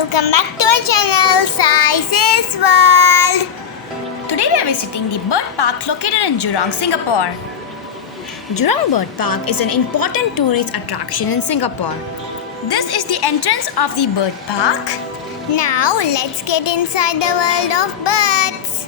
welcome back to our channel Sai's World. Today we are visiting the bird park located in Jurong, Singapore. Jurong Bird Park is an important tourist attraction in Singapore. This is the entrance of the bird park. Now let's get inside the world of birds.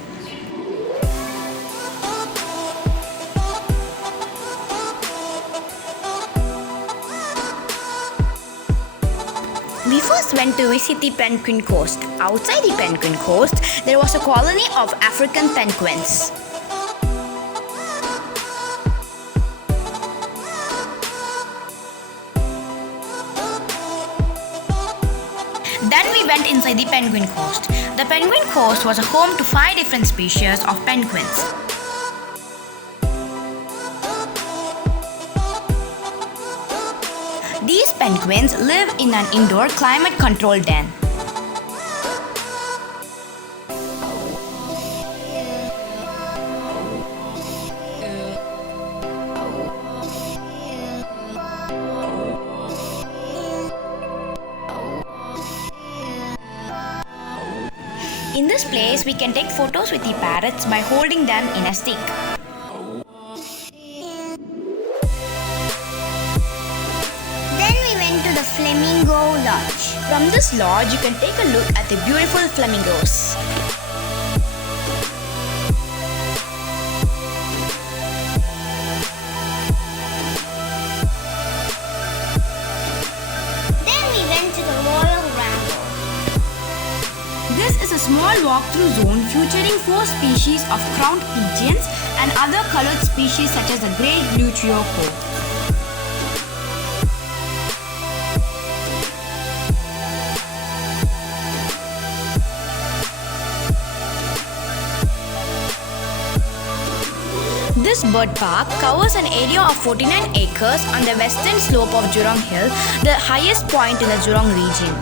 We first went to visit the Penguin Coast. Outside the Penguin Coast, there was a colony of African penguins. Then we went inside the Penguin Coast. The Penguin Coast was a home to 5 different species of penguins. These penguins live in an indoor climate-controlled den. In this place, we can take photos with the parrots by holding them in a stick. Then we went to the Flamingo Lodge. From this lodge, you can take a look at the beautiful flamingos. Then we went to the Royal Ramble. This is a small walk-through zone featuring 4 species of crowned pigeons and other colored species such as the great blue chirocco. This bird park covers an area of 49 acres on the western slope of Jurong Hill, the highest point in the Jurong region.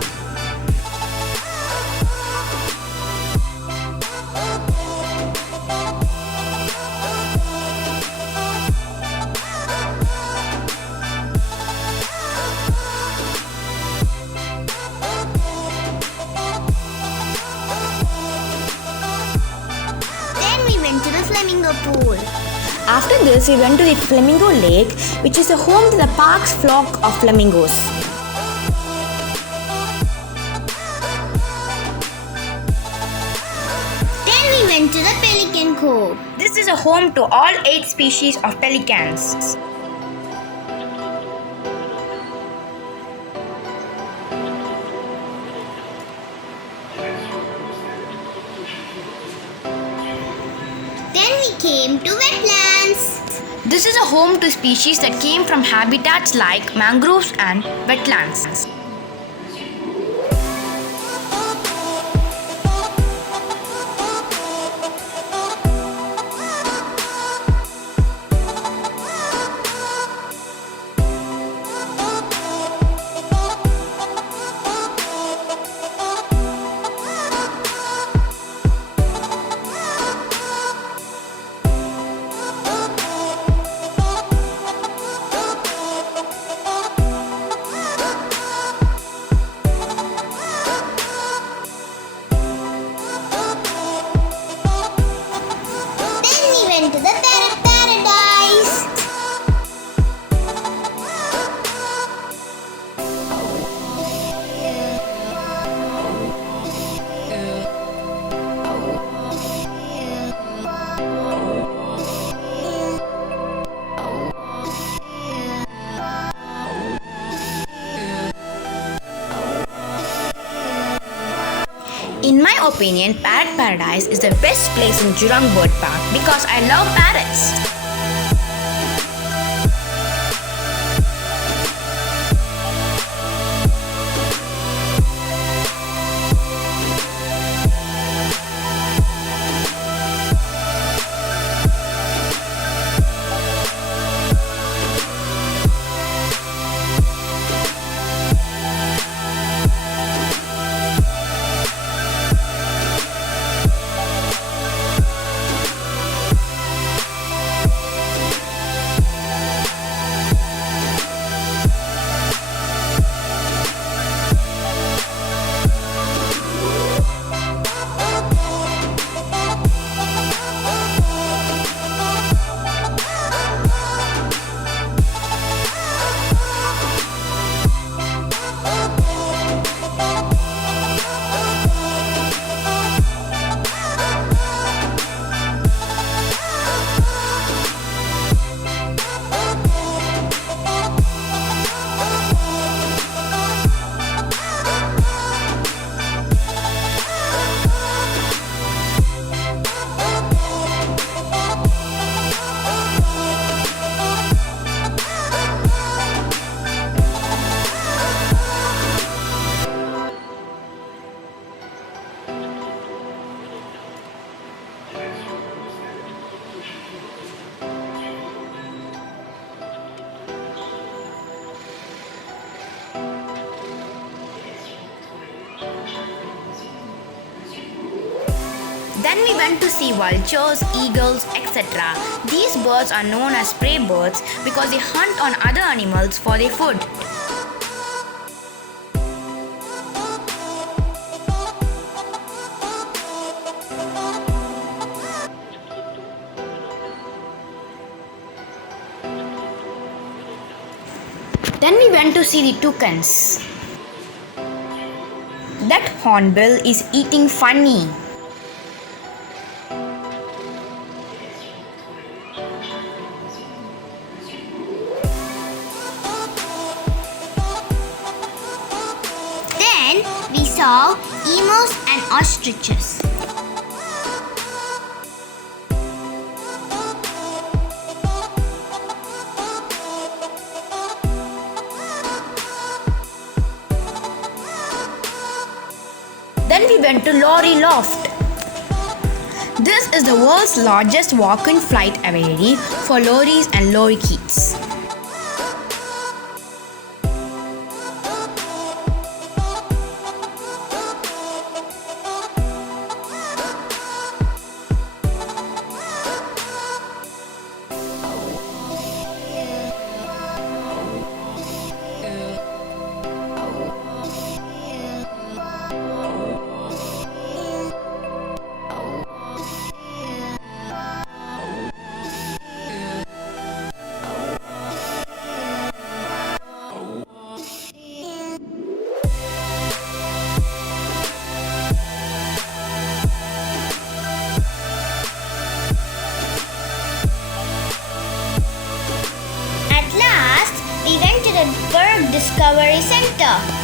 Then we went to the Flamingo Pool. After this, we went to the Flamingo Lake, which is a home to the park's flock of flamingos. Then we went to the Pelican Cove. This is a home to all 8 species of pelicans. Then we came to wetlands. This is a home to species that came from habitats like mangroves and wetlands. Then we went to the parrot paradise. In my opinion, Parrot Paradise is the best place in Jurong Bird Park because I love parrots. Then we went to see vultures, eagles, etc. These birds are known as prey birds because they hunt on other animals for their food. Then we went to see the toucans. That hornbill is eating funny. Then we saw emus and ostriches. Then we went to Lorry Loft. This is the world's largest walk-in flight aviary for lorries and lorikeets. At last, we went to the Bird Discovery Center.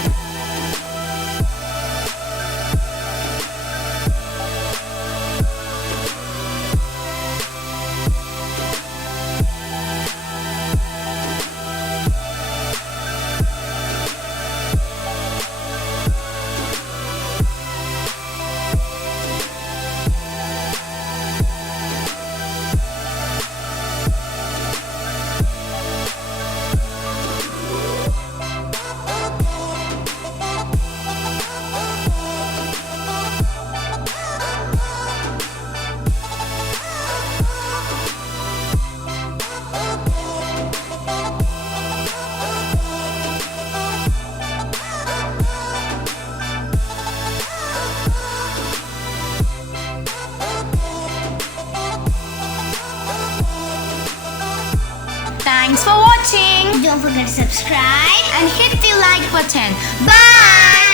Thanks for watching Don't forget to subscribe and hit the like button. Bye!